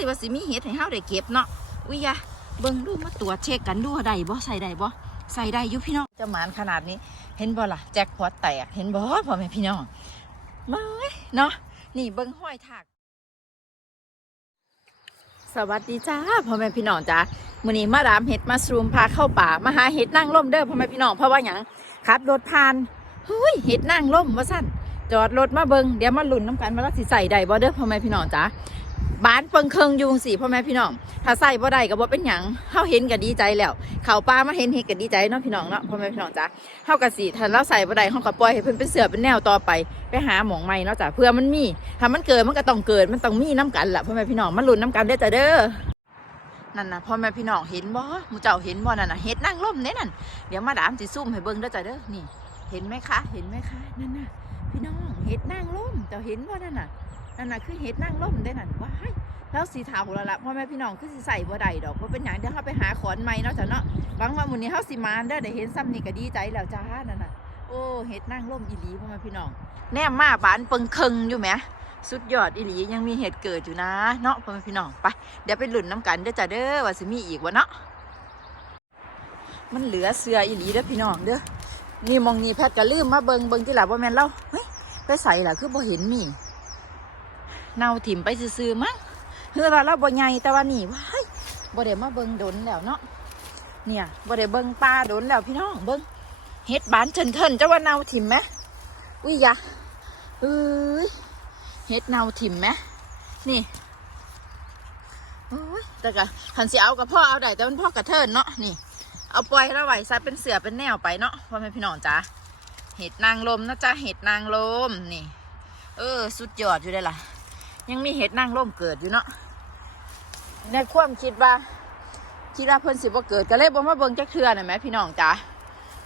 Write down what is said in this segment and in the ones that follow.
ยว่าสิมีเห็ดให้เฮาได้เก็บเนาะอุ้ยยะเบิ่งดูมาตรวจเช็คกันดูได้บ่ใส่ได้บ่ใส่ได้อยู่พี่น้องจะหมานขนาดนี้ เห็นบ่ล่ะแจ็คพอตแตกเห็นบ่พ่อแม่พี่น้องมาเอ้ยเนาะนี่เบิ่งห้อยถากสวัสดีจ้าพ่อแม่พี่น้องจ้ามื้อนี้มาดามเห็ดมาสรูมพาเข้าป่ามาหาเห็ดนั่งร่มเด้อพ่อแม่พี่น้องเพราะว่าหยังขับรถผ่านเฮ้ยเห็ดนั่งร่มว่าสั่นจอดรถมาเบิงเดี๋ยวมาหลุนน้ำกันว่าเราสิใส่ได้บ่เด้อพ่อแม่พี่น้องจ้า บ้านเปิงเคิงยุงสี่พ่อแม่พี่น้อง ถ้าใส่บ่ได้ก็บ่เป็นหยังเฮาเห็นก็ดีใจแล้วเขาป่ามาเห็นเห็ดก็ดีใจเนาะพี่น้องเนาะพ่อแม่พี่น้องจ้าเฮาก็สิถ้าเราใส่บ่ได้เฮาก็ปล่อยให้เพิ่นเป็นเสือเป็นแนวต่อไปไปหาหมองใหม่เนาะจ้ะเพื่อมันมีถ้ามันเกิดมันก็ต้องเกิดมันต้องมีน้ำกันล่ะพ่อแม่พี่น้องมาลุ้นน้ำกันเด้จ้าเด้อนั่นนะพ่อแม่พี่น้องเห็นบ่หมูเจ้าเห็นบ่นั่นน่ะเห็ดนั่งร่มเนี่ยนั่นเดี๋ยวมาดามสิซุ่มให้เบิ่งเด้อจ้ะเด้อนี่ เห็นไหมคะ เห็นไหมคะนั่นน่ะพี่น้องเห็ดนั่งร่มเจ้าเห็นบ่นั่นน่ะ นั่นน่ะคือเห็ดนั่งร่มได้นั่นว้ายแล้วสีเทาแล้วล่ะพ่อแม่พี่น้องคือสิใส่บ่ได้ดอกว่าเป็นหยังเดี๋ยวเขาไปหาขอนใหม่เนาะจ้ะเนาะหวังว่ามื้อนี้เฮาสิมานเด้ได้เห็นซ้ำนี่ก็ดีใจแล้วจ้านั่นน่ะโอ้เห็ดนั่งร่มอีหลีพ่อแม่พี่น้อง แนมมาบานเปิงเคิงอยู่ไหมสุดยอดอีหลียังมีเห็ดเกิดอยู่นะเนาะพ่อแม่พี่น้องไปเดี๋ยวไปหลุนน้ำกันเด้อจ้าเด้อว่าสิมีอีกวะเนาะมันเหลือเสืออีหลีเด้อพี่น้องเด้อนี่มองนี่แพทย์ก็ลืมมาเบิงเบิงที่หลับว่าแม่นเล่าเฮ้ยไปใส่ล่ะคือบ่เห็นมี เนาถิ่มไปซื่อมั้งเฮือว่าเราบ่ใหญ่แต่ว่านี่ว้ายบ่ได้มาเบิงดนแล้วเนาะเนี่ยบ่ได้เบิงปลาดนแล้วพี่น้องเบิงเฮ็ดบานเทินเทินจะว่าเนาถิ่มไหมอุ้ยยะเอ้ยเฮ็ดเนาถิ่มไหมนี่โอ้ยแต่กะขันสิเอากับพ่อเอาได้แต่มันพ่อกระเทินเนาะนี่ เอาปล่อยแล้วไว้ซะเป็นเสือเป็นแนวไปเนาะพ่อแม่พี่น้องจ้าเห็ดนางลมนะจ๊ะเห็ดนางลมนี่ เออ สุดยอดอยู่ได้ล่ะ ยังมีเห็ดนางลมเกิดอยู่เนาะในความคิดว่าคิดว่าเพิ่นสิบ่เกิดก็เลยบ่มาเบิ่งจักเทื่อน่ะแหม่พี่น้องจ้า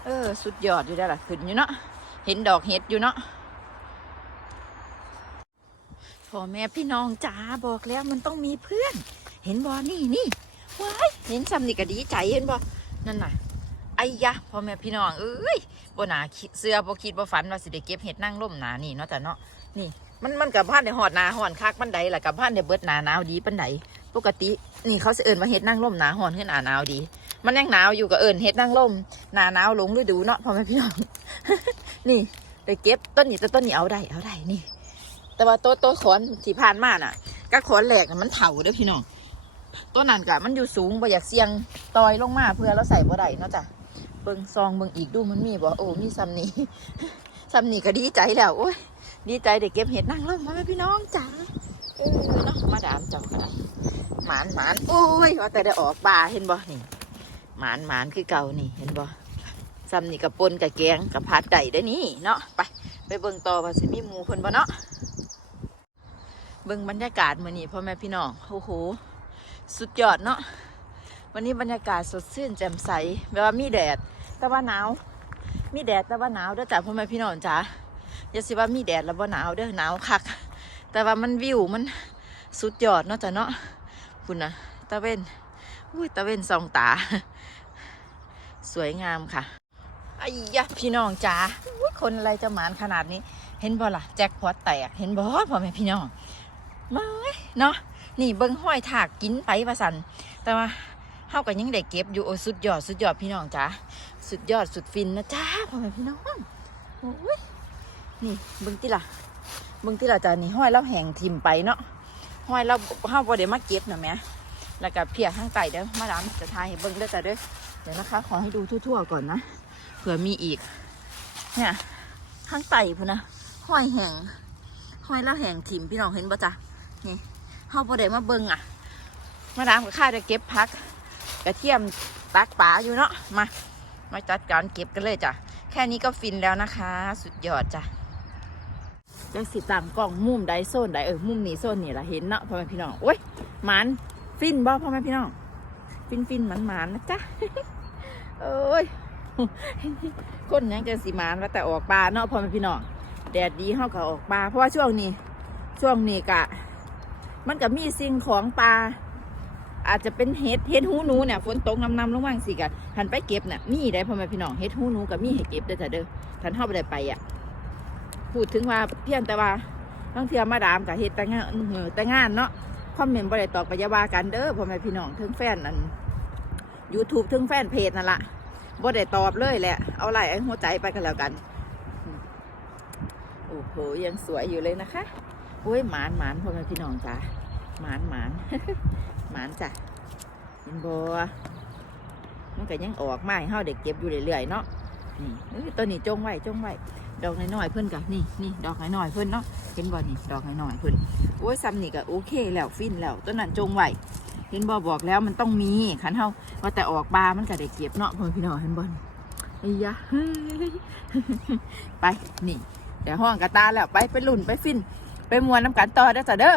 เออ สุดยอดอยู่ได้ล่ะขึ้นอยู่เนาะเห็นดอกเห็ดอยู่เนาะพ่อแม่พี่น้องจ้าบอกแล้วมันต้องมีเพื่อน เห็นบอนี่นี่ว้ายเห็นซ้ำนี่ก็ดีใจเห็นบอนั่นน่ะไอ้ยะพ่อแม่พี่น้องเอ้ยบ่หนาเสื้อบ่คิดบ่ฝันว่าสิได้เก็บเห็ดนั่งร่มหนานี่เนาะแต่เนาะ นี่ มันมันกับพันในหอดนาหอนคักปันใดล่ะกับพันในเบิดหนาหนาวดีปันใดปกติ นี่เขาสิเอิ้นว่าเห็ดนั่งร่มหนาหอนขึ้นหนาหนาวดี มันยังหนาวอยู่ก็เอิ้นเห็ดนั่งร่มหนาหนาวหลงฤดูเนาะพ่อแม่พี่น้องนี่ไปเก็บต้นนี้แต่ต้นนี้เอาได้เอาได้นี่ แต่ว่าต้นต้นขอนที่ผ่านมาน่ะก็ขอนแหลกมันเถาเด้อพี่น้องต้นนั้นกะมันอยู่สูงบ่อยากเสี่ยงตอยลงมาเพื่อเราใส่บ่ได้เนาะจ้ะเบิ่งซองเบิ่งอีกดูมันมีบ่โอ้มีซ้ำนี่ซ้ำนี่ก็ดีใจแล้วโอ้ย ดีใจได้เก็บเห็ดนางรมมาแม่พี่น้องจ้าเออเนาะมาดามเจ้าก็ได้หมานหมานโอ้ยว่าแต่ได้ออกป่าเห็นบ่นี่หมานหมานคือเก่านี่ เห็นบ่ซ้ำนี่กับปนกับแกงกับผัดได้เด้อนี่เนาะไปไปเบิ่งต่อว่าสิมีหมูเพิ่นบ่เนาะเบิ่งบรรยากาศมื้อนี้พ่อแม่พี่น้องโอ้โหสุดยอดเนาะวันนี้บรรยากาศสดชื่นแจ่มใสแบบว่ามีแดดแต่ว่าหนาว มีแดดแต่ว่าหนาวเด้อจ้ะพ่อแม่พี่น้องจ๋า อย่าสิว่ามีแดดแล้วว่าหนาวเด้อหนาวคัก แต่ว่ามันวิวมันสุดยอดเนาะจ้ะเนาะคุณนะตะเวนอุ้ยตะเวนสองตา สวยงามค่ะไอ้ยะพี่น้องจ๋าคนอะไรจะหมานขนาดนี้ เห็นบ่ล่ะแจ็คพอตแตก เห็นบ่พ่อแม่พี่น้องมาเอ้ยเนาะนี่เบิ้งห้อยถากกินไปประสัน แต่ว่าเฮาก็ยังได้เก็บอยู่โอ้สุดยอดสุดยอดพี่น้องจ้าสุดยอดสุดฟินนะจ้าพ่อแม่พี่น้องโอ้ย นี่เบิ้งติล่ะเบิ้งติล่ะจ้านี่ห้อยเราแหงทิมไปเนาะห้อยเราเฮาบ่ได้มาเก็บนะแหม่แล้วก็เพียข้างไตเด้อมาดามจะทายเบิ้งเด้อจ้าเด้อเดี๋ยวนะคะ ขอให้ดูทั่วๆก่อนนะเผื่อมีอีก เนี่ยข้างไตพุ่นนะห้อยแหงห้อยเราแหงทิมพี่น้องเห็นบ่จ้านี่เฮาบ่ได้มาเบิ่งอะ มาดามกับข้าจะเก็บพักกระเทียมตักป่าอยู่เนาะมามาจัดการเก็บกันเลยจ้ะ แค่นี้ก็ฟินแล้วนะคะ สุดยอดจ้ะ จังสิตามกล้องมุมใดโซนใดเออมุมนี้โซนนี่ละเห็นเนาะพ่อแม่พี่น้องโอ้ยหมันฟินบ่พ่อแม่พี่น้อง ฟินฟินหมันหมันนะจ๊ะเอ้ยคนยังจะสิหมันว่าแต่ออกปลาเนาะพ่อแม่พี่น้องแดดดีเฮาก็ออกปลาเพราะว่าช่วงนี้ ช่วงนี้กะ มันก็มีสิ่งของปลาอาจจะเป็นเห็ดเห็ดหูหนูเนี่ยฝนตกน้ำน้ำลงว่างสิกะหันไปเก็บเนี่ยมีได้พ่อแม่พี่น้องเห็ดหูหนูกับมีให้เก็บเด้อจ้ะเด้อทันเข้าไปได้ไปอะ พูดถึงว่าเพียงแต่ว่าต้องเทียมาดามกับเห็ดแต่งานแต่งานเนาะคอมเมนต์บ่ได้ตอบกอยาวากันเด้อพ่อแม่พี่น้องถึงแฟนอัน YouTube ถึงแฟนเพจนั่นละบ่ได้ตอบเลยแหละ เอาไหลไอ้หัวใจไปกันแล้วกัน โอ้โหยังสวยอยู่เลยนะคะโอ้ยหมานหมานพ่อแม่พี่น้องจ้าหมานหมานหมานจ้ะเห็นบ่มันก็ยังออกไมาให้เฮาเด็กเก็บอยู่เรื่อยๆเนาะนี่ตัวนี้จงไว้จงไว้ ดอกน้อยๆเพิ่อนกะนี่นี่ดอกน้อยๆเพิ่อนเนาะเห็นบ่นี่ดอกน้อยๆเพิ่อนโอ้ยซ้ำนี่ก็โอเคแล้วฟินแล้วต้นนั้นจงไวเห็นบ่บอกแล้วมันต้องมีคันเฮาว่าแต่ออกบามันก็ได้เก็บเนาะพ่อพี่น้องเห็นบ่นี่ไอ้ยะไปนี่เดี๋ยวห้องกระตาแล้วไปไปลุ่นไปฟิน ไปมวนน้ำกันต่อเด้จ้ะเด้อ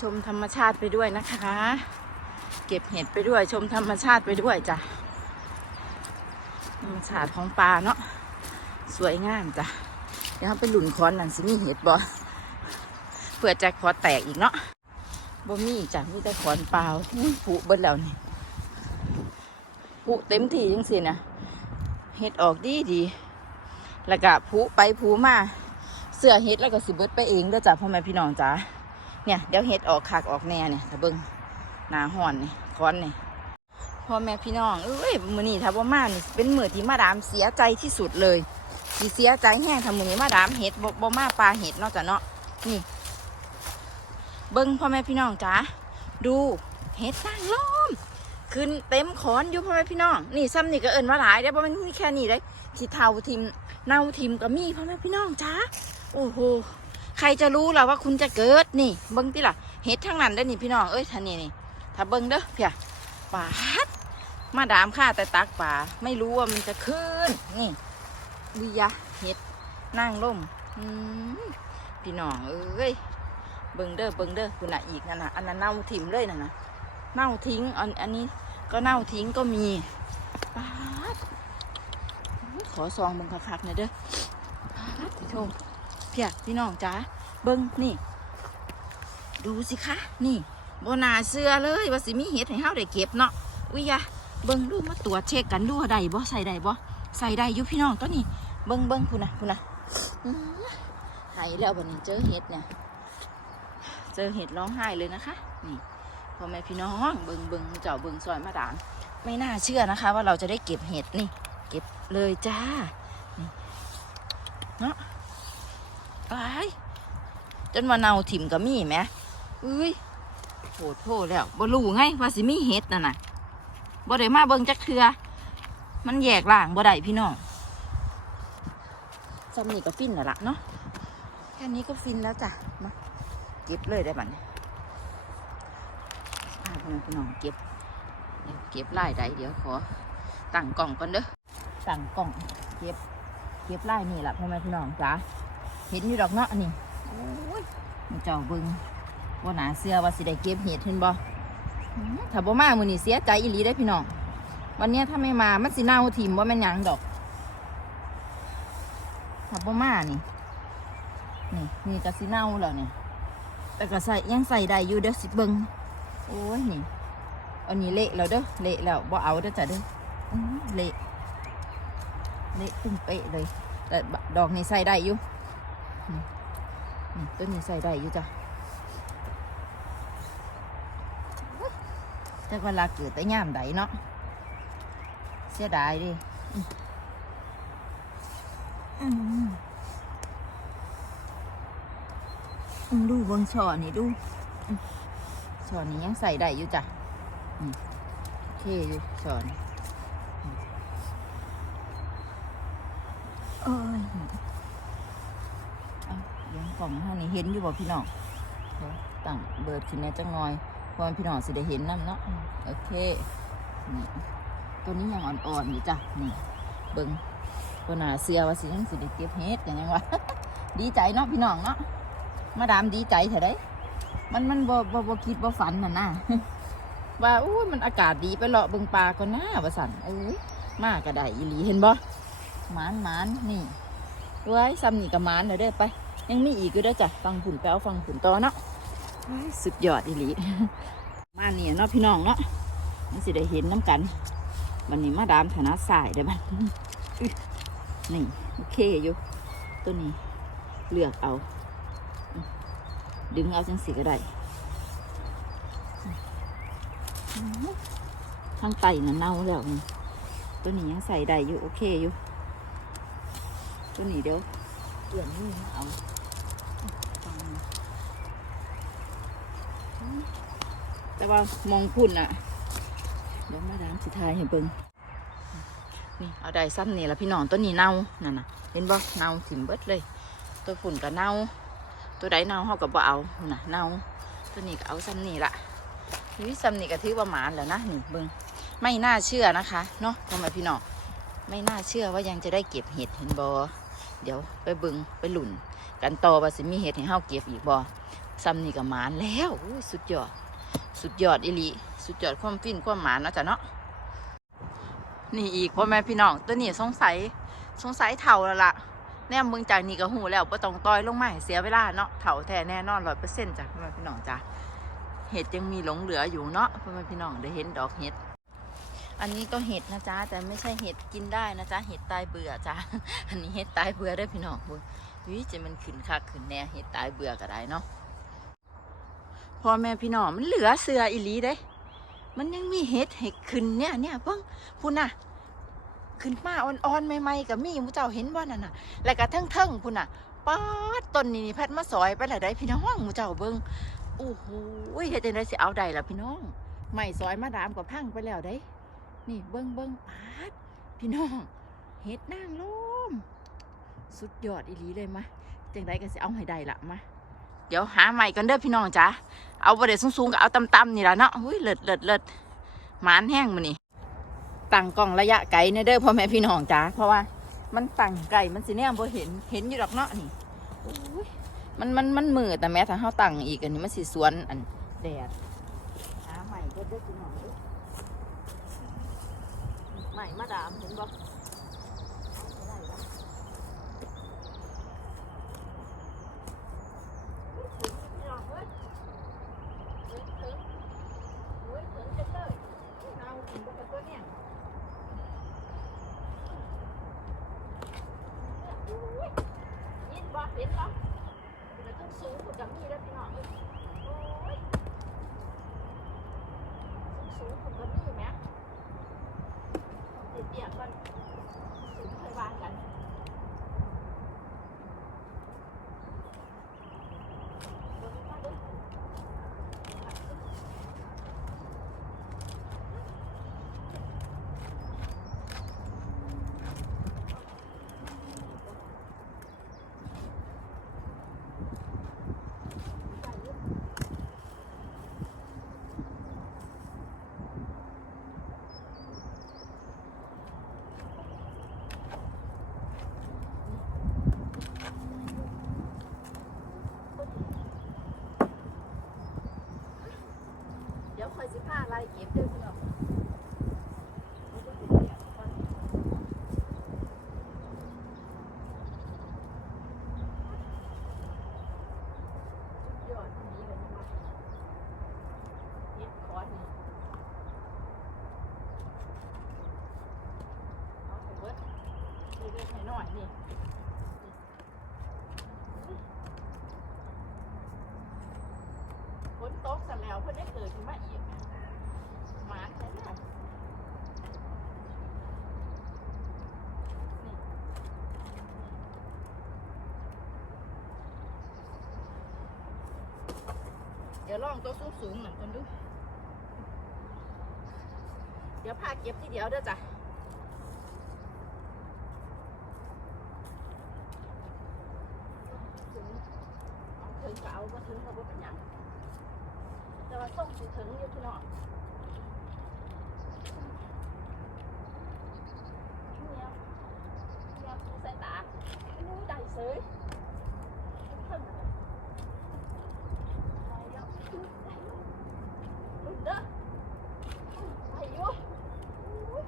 ชมธรรมชาติไปด้วยนะคะ เก็บเห็ดไปด้วยชมธรรมชาติไปด้วยจ้ะธรรมชาติของปลาเนาะ สวยงามจ้ะเดี๋ยวเราไปหลุนคอนนั่นสิมีเห็ดบ่เพื่อแจ็คอแตกอีกเนาะบ่มีจ้ะมีแต่ขอนเปล่าผุเบิดแล้วนี่ผุเต็มที่จังสินะเห็ดออกดีดีแล้วก็ผุไปผุมาเสื้อเห็ดแล้วก็สิเบิดไปเองเด้อจ้ะพ่อแม่พี่น้องจ้ะเนี่ยเดี๋ยวเห็ดออกคักออกแน่เนี่ยถ้าเบิ่งหนาห่อนนี่ค้อนนี่พ่อแม่พี่น้องเอ้ยมือนี้ถ้าบ่มานี่เป็นมือที่มาดามเสียใจที่สุดเลย ที่เสียใจแห้งทำมือนี้มาดามเห็ดบ่บ่มาปลาเห็ดนอกจากเนาะนี่ เบิ้งพ่อแม่พี่น้องจ๋าดูเห็ดสร้างล้อมขึ้นเต็มขอนอยู่พ่อแม่พี่น้อง นี่ซ้ำนี่ก็เอิญว่าหลายได้อบ่แมันมีแค่นี้เลยทีเทาทิมเน่าทิมก็มีพ่อแม่พี่น้องจ๋าโอ้โหใครจะรู้ล่ะว่าคุณจะเกิดนี่เบิ้งติล่ะเห็ดทั้งนั้นได้นี่พี่น้องเอ้ยท่านนี่นี่ถ้าเบิ้งเด้อเพียปาดมาดามค่าแต่ตักป่าไม่รู้ว่ามันจะขึ้นนี่ ดียะเห็ดนั่งล่มพี่น้องเอ้ยเบิ้งเด้อเบิ้งเด้อคุณน่ะอีกนั่นน่ะอันนั้นเน่าถิ่มเลยน่ะนะเน่าทิ้งอันอันนี้ก็เน่าทิ้งก็มีปาขอซองเบิ้งคักๆหน่อยเด้อปาพี่โชมเพียพี่น้องจ้าเบิ้งนี่ ดูสิคะ นี่บนาเสื้อเลยว่าสิมีเห็ดให้เฮาได้เก็บเนาะอุ้ยยะเบิงดูมาตรวจเช็คกันดูว่าได้บ่ใส่ได้บ่ ใส่ได้ยู่พี่น้องตัวนี้ เบิ่งเบิ่งพุ่นะพุ่นะหายแล้ววันนี้เจอเห็ดเนี่ย เจอเห็ดร้องไห้เลยนะคะ นี่พ่อแม่พี่น้องเบิ่งเบิ่งเจ้าเบิ่งซอยมาดาม ไม่น่าเชื่อนะคะ ว่าเราจะได้เก็บเห็ดนี่ เก็บเลยจ้าเนาะไปจนว่าเนาถิ่มก็มีไหมอุ้ยโหโทษแล้วบ่รู้ไงว่าสิมีเห็ดน่ะน่ะบ่ได้มาเบิ่งจักเทือ มันแยกล่างบ่ได้พี่น้องจำนี่ก็ฟินแล้วล่ะเนาะแค่นี้ก็ฟินแล้วจ้ะมาเก็บเลยได้บัดนี้พี่น้องเก็บเก็บไล่ได้เดี๋ยวขอตั้งกล่องก่อนเด้อตั้งกล่องเก็บเก็บไล่นี่ละพ่อแม่พี่น้องจ้ะเห็นอยู่ดอกเนาะนี่โอ้ยมันเจ้าบิ่งว่าหนาเสื้อว่าสิได้เก็บเห็ดเห็นบ่อื้อถ้าบ่มามือนี้เสียใจอีหลีได้พี่น้อง วันนี้ถ้าไม่มา มันสิเน่าถิ่มว่ามันยังดอกถ้าบ่มานี่ นี่นี่ก็สิเน่าแล้วนี่ยแต่ก็ใส่ยังใส่ได้อยู่เด้อสิเบิงโอ้ยนี่อันนี้เละแล้วเด้อเละแล้วบ่เอาเด้อจ้ะเด้อเละเละตุ้มเป๊ะเลย แต่ดอกนี้ใส่ได้อยู่นี่ต้นนี้ใส่ได้อยู่จ้ะแต่เวลาเกิดแต่ย่ามใดเนาะ สียดายดิดูเบงช่อนี่ดูช่อนี้ยังใส่ได้อยู่จ้ะโอเคอยู่ช่อนี้เอ้ยเอาเลี้ยงกล่องเท่านี้เห็นอยู่บ่พี่น้องตั้งเบิร์ดขึ้นแน่จังหน่อยเพราะพี่น้องสิได้เห็นน้ำเนาะโอเคนี่ ตัวนี้ยังอ่อนๆอยู่จ้ะนี่เบิงตัวหนาเสียว่าสิยังสิได้เก็บเฮ็ดกันยังวะดีใจเนาะพี่น้องเนาะมาดามดีใจเถอะได้มันมันบ่บ่บ่คิดบ่ฝันน่ะนะว่าอู้มันอากาศดีไปเลาะเบิงปลาก่อนนะว่าสั่นเอ้ยมาก็ไดอีหลีเห็นบ่หมานหมานนี่ด้วยซ้ำนี่กับมานเดี๋ยวเด้อไป ยังมีอีกอยู่เด้อจ้ะฟังผุนแป้วฟังผุนต่อเนาะสุดยอดอีหลีมาเนี่ยเนาะพี่น้องเนาะมันสิได้เห็นน้ำกัน วันนี้มาดามฐานัสายได้ไหมนี่โอเคอยู่ตัวนี้เลือกเอา ดึงเอาจังสีก็ได้ข้างไตน่ะเน่าแล้วตัวนี้ยังใส่ได้อยู่โอเคอยู่ ตัวนี้เดี๋ยวเปลี่ยนนี่เอาแต่ว่ามองพุ่นอะ เดี๋ยวมาดามสิทายให้เบิ่งนี่เอาได้ซ้ำนี่ละพี่น้องตัวนี้เน่านั่นน่ะเห็นบ่เน่าถิ่มเบิดเลย ตัวฝุ่นก็เน่าตัวใดเน่าเฮาก็บ่เอาน่ะเน่าตัวนี้ก็เอาซ้ำนี่ละวิซ้ำนี่ก็ถือว่าหมานแล้วนะนี่เบิ่งไม่น่าเชื่อนะคะเนาะทำไมพี่น้องไม่น่าเชื่อว่ายังจะได้เก็บเห็ดเห็นบ่เดี๋ยวไปเบิ่งไปหลุ่น กันต่อว่าสิมีเห็ดให้เฮาเก็บอีกบ่ซ้ำนี่ก็หมานแล้วสุดยอด สุดยอดอีหลีสุดยอดความฟินความหมานเนาะจ้ะเนาะนี่อีกพ่อแม่พี่น้องตัวนี้สงสัยสงสัยเถ่าแล้วล่ะแน่มึงจากนี่ก็หูแล้วบ่ต้องต่อยลงมาให้เสียเวลาเนาะเถ่าแท้แน่นอนร้อยเปอร์เซ็นต์จ้ะพ่อแม่พี่น้องจ้ะเห็ดยังมีหลงเหลืออยู่เนาะพ่อแม่พี่น้องได้เห็นดอกเห็ด อันนี้ก็เห็ดนะจ๊ะแต่ไม่ใช่เห็ดกินได้นะจ๊ะเห็ดตายเบื่อจ้ะอันนี้เห็ดตายเบื่อได้พี่น้องเบิ่งวิจะมันขึ้นคักขึ้นแน่เห็ดตายเบื่อก็ได้เนาะ พ่อแม่พี่น้องมันเหลือเสืออีหลีเด้ มันยังมีเห็ดเห็ดขึ้นเนี่ยเนี่ยเพิ่งพูนน่ะ ขึ้นมาอ่อนๆใหม่ๆกับมีมูเจ้าเห็นบ่นั่นน่ะ แล้วก็เทิงๆพูนน่ะป๊าดต้นนี้นี่พทย์มาซอยไปและได้พี่น้องมูเจ้าเบิ่งโอ้โหเฮ็ดจังได๋สิเอาได้ล่ะพี่น้องไม่ซอยมาดามก็พังไปแล้วได้ นี่เบิ่งเบิ่งป๊าดพี่น้องเห็ดนางลมสุดยอดอีหลีเลยมะจังไดก็สิเอาให้ได้ละมา เดี๋ยวหาใหม่กันเด้อพี่น้องจ้าเอาประเด็สูงๆก็เอาต่ำๆนี่ละเนาะหุ้ยเลิศเลิศเลิศหมานแห้งมันนี่ตั้งกล้องระยะไกลเนเด้อพ่อแม่พี่น้องจ้าเพราะว่ามันตั้งไกลมันสิเนี่ยบ่เห็นเห็นอยู่ดอกเนาะนี่มันมันมันมืดแต่แม้ถ้าเฮาตั้งอีกอันนี้มันสิสวนอันแดดหาใหม่ก็เด้อพี่น้องใหม่มาดามเห็นบ่ได้ละพี่น้องเอ้ย ถึงถึงโอ้ยถึงจังเลยเอาถึงกับตัวเนี่ยอุ้ยยินบ่เห็นบ่เดี๋ยวต้องสูงกว่ากับมีแล้วพี่น้องเอ้ยโอ้ยสูงกว่ากับมีไหมเดี๋ยวๆก่อนสูงเคยวางกันเดี๋ยวมาเด้อ เดี๋ยวคอยสิผ้าลาย เก็บด้วยพี่น้องยอดนี้เลยนะคะเฮ็ดคอนนี่เอาไปเบิดเล็กๆให้น้อยนี่ ฝนตกสแล้วเพิ่นได้เกิดขึ้นมาอีกหมาใช่ไหมนี่เดี๋ยวลองตัวสูงสูงหน่อยคนดู เดี๋ยวผ้าเก็บทีเดียวเด้อจ้ะถึงก็เอาบ่ถึงก็บ่เป็นหยังแต่ว่าส่งสิถึงอยู่ที่นอกเนี่ยเนี่ยคือสายตาอู้ได้เสยขึ้นไปแล้วลุ้นเด้อไปอยู่อู้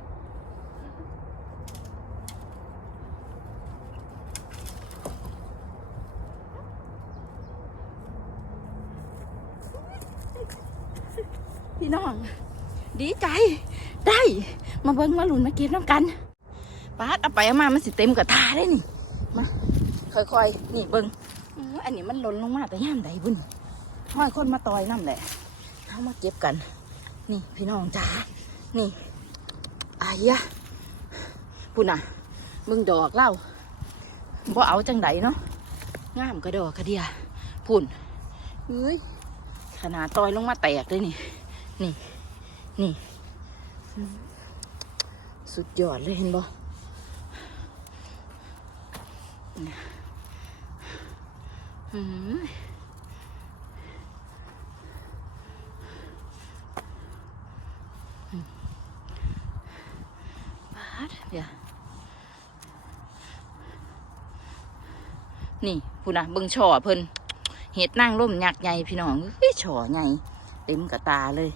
พี่ น้อง ดีใจ ได้ มาเบิ้งมาหลุนมาเก็บน้ำกันปาดเอาไปเอามา มันสิเต็มกระทาได้นี่มาค่อยๆ นี่เบิ้งอื้ออันนี้มันหล่นลงมาแต่ย่ามใดบุญห้อยคนมาต่อยน้ำแหละเอามาเก็บกัน นี่พี่น้องจ๋านี่อายะพุ่นน่ะมึงดอกเล่าบ่เอาจังไดเนาะงามกระดอกกระเดียพุ่นเฮ้ยขนาดตอยลงมาแตกเลยนี่ นี่ นี่ สุดยอดเลยเห็นบ่เนี่ยอืมอืมปาดเดี๋ยวนี่พูดนะเบิ่งช่อเพิ่นเห็ดนั่งร่มยักษ์ใหญ่พี่น้องเฮ้ยช่อใหญ่ เต็มกระตาเลย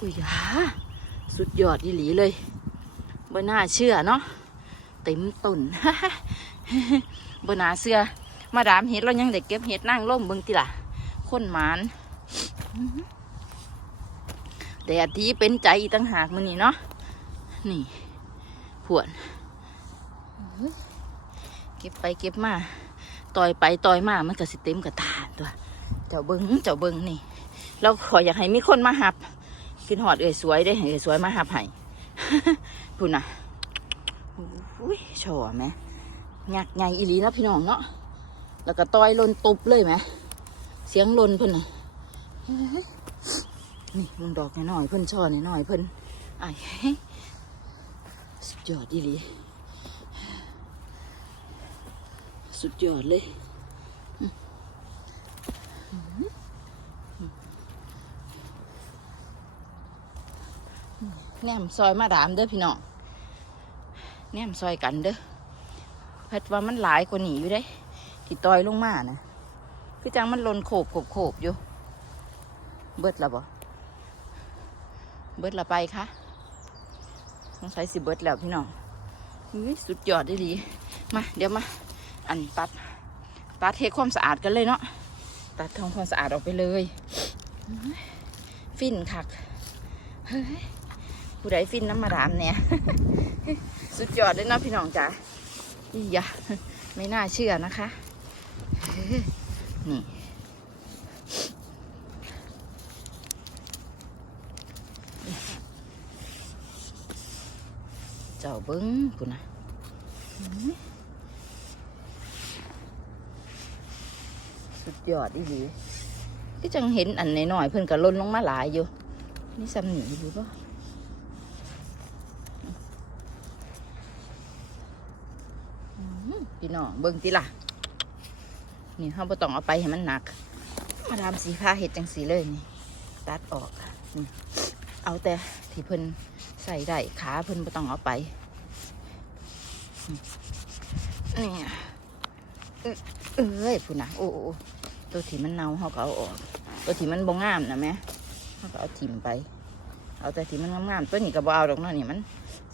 อุ้ยหาสุดยอดดีหลีเลยบ่น่าเชื่อเนาะเต็มต้นบ่น่าเชื่อ มาดามเห็ดเรายังได้เก็บเห็ดนั่งร่มเบิ่งติล่ะคนหมานอื้อหือแดดดีเป็นใจอีตั้งหากมันนี่เนาะนี่ผวนเก็บไปเก็บมาต่อยไปต่อยมามันก็สิเต็มกระตาตัว เจ้าเบิงเจ้าเบิงนี่ เราขออยากให้มีคนมาหับกินหอดเอ่ยสวยได้เอ่ยสวยมาหับให้พูดนะอุ้ยโชว์ไหมหยักใหญ่อีหลีนะพี่น้องเนาะแล้วก็ต่อยลนตุบเลยไหมเสียงลนเพิ่นน่ะนี่มึงดอกหน้อยเพิ่นช่อหน้อยเพิ่นไอ้สุดยอดอีหลีสุดยอดเลย แหนมซอยมาดามเด้อพี่น้องแหนมซอยกันเด้อเพชรว่ามันหลายกว่าหนีอยู่เด้ที่ต่อยลงมานะคือจังมันหลนโขบโขบโขบอยู่ เบิดละบ่เบิดละไปคะสงสัยสิเบิดแล้วพี่น้องอุ๊ยสุดยอดได้ดีมา เดี๋ยวมา อันตัดตัดเทความสะอาดกันเลยเนาะ ตัดทำความสะอาดออกไปเลย ฟินคักเฮ้ยผู้ใดฟินน้ำมาดามเนี่ย สุดยอดเลยนะพี่น้องจ๋าอียะไม่น่าเชื่อนะคะ นี่ เจ้าเบิ้งปุ่นนะอื้อ สุดยอดอีหลีก็จังเห็นอันหน่อยๆเพิ่นก็ล่นลงมาหลายอยู่ นี่ซ้ำหนีอยู่ปะพี่น้องเบิ่งติล่ะ นี่เขาบ่ต้องเอาไปให้มันหนัก มาทำสีผ้าเห็ดจังสีเลยนี่ ตัดออกนี่เอาแต่ที่เพิ่นใส่ได้ขาเพิ่นบ่ต้องเอาไป นี่เอ้ยเอ้ยพูนะโอ้ ตัวที่มันเน่าเขาก็เอาออก ตัวที่มันบ่งามนะแม่เขาก็เอาถิ่มไป เอาแต่ที่มันงามๆตัวนี้ก็บ่เอาดอกนาะนี่มัน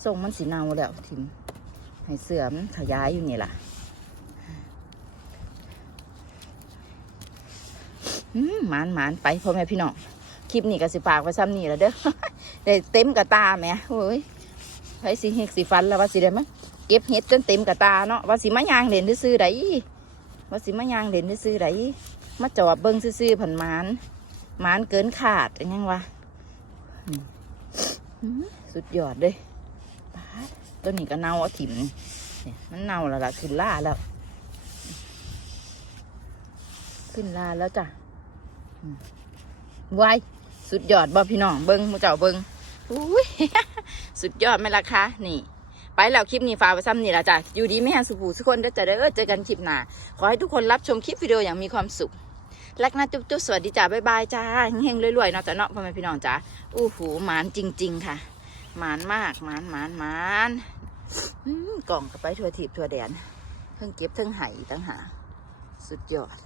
ทรงมันสีเน่าแล้วถิ่มให้เสื่อมขยายอยู่นี่ล่ะมหมานหมานไปพ่อแม่พี่น้องคลิปนี้ก็สิฝากไว้ซ้ำนี่แหละเด้อได้เต็มกระตาแม่โอ้ยไปสิเฮกสิฟันแล้วว่าสิได้มั้ยเก็บเห็ดจนเต็มกระตาเนาะว่าสิมายางเด่นซื้อได้ว่าสิมายางเด่นซื้อได้ มาจอบเบิ้งซื่อๆผันหมานหมานเกินขาดอันยังวะนี่อื้อสุดยอดเลยปาดต้นนี้ก็เน่าเอาถิ่มนี่เนี่ยมันเน่าแล้วล่ะขึ้นล่าแล้ว ขึ้นล่าแล้วจ้ะอืมไวายสุดยอดบ่พี่น้องเบิ้งหมูเจ้าเบิ้งอุ้ยสุดยอดไหมล่ะคะนี่ ไปแล้วคลิปนี้ฝากไว้ซ้ำนี่ละจ้ะอยู่ดีไม่แห้งสุขูทุกคนเด้อจะได้อเจอกันคลิปหน้าขอให้ทุกคนรับชมคลิปวิดีโออย่างมีความสุข รักนะจุ๊บจุ๊บสวัสดีจ้าบ๊ายบายจ้าเฮงรวยๆเนาะจ้ะเนาะพ่อแม่พี่น้องจ้าอู้หูหมานจริง ๆ ค่ะหมานมากหมานหมานหมานอืมกล่องกับไปทั่วทีบทั่วแดนเพิ่งเก็บเพิ่งไห้ตั้งหา สุดยอด